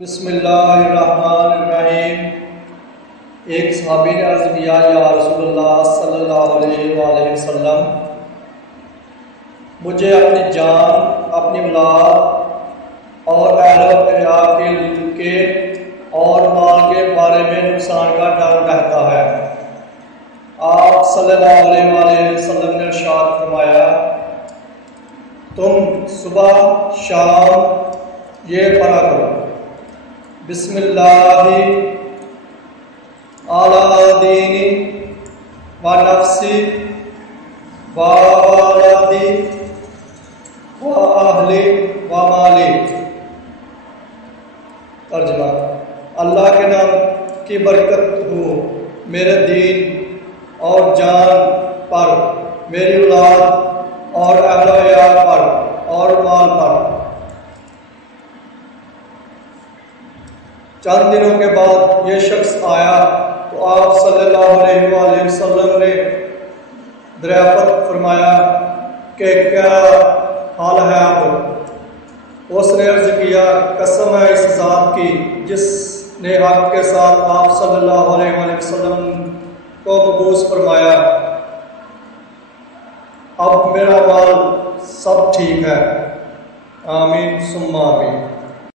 بسم اللہ الرحمن الرحیم۔ ایک صحابی نے عرض کیا، یا رسول اللہ صلی اللہ علیہ وآلہ وسلم، مجھے اپنی جان، اپنی اولاد اور اہل و عیال کے اور مال کے بارے میں نقصان کا ڈر رہتا ہے۔ آپ صلی اللہ علیہ وآلہ وسلم نے ارشاد فرمایا، تم صبح شام یہ پڑھا کرو، بسم اللہ علی دینی و نفسی و والدی و اہلی و مالی۔ ترجمہ: اللہ کے نام کی برکت ہو میرے دین اور جان پر، میری اولاد اور اہل و عیال پر اور مال پر۔ چند دنوں کے بعد یہ شخص آیا تو آپ صلی اللہ علیہ وآلہ وسلم نے دریافت فرمایا کہ کیا حال ہے اب؟ اس نے عرض کیا، قسم ہے اس ذات کی جس نے حق کے ساتھ آپ صلی اللہ علیہ وآلہ وسلم کو مبعوث فرمایا، اب میرا مال سب ٹھیک ہے۔ آمین ثم آمین۔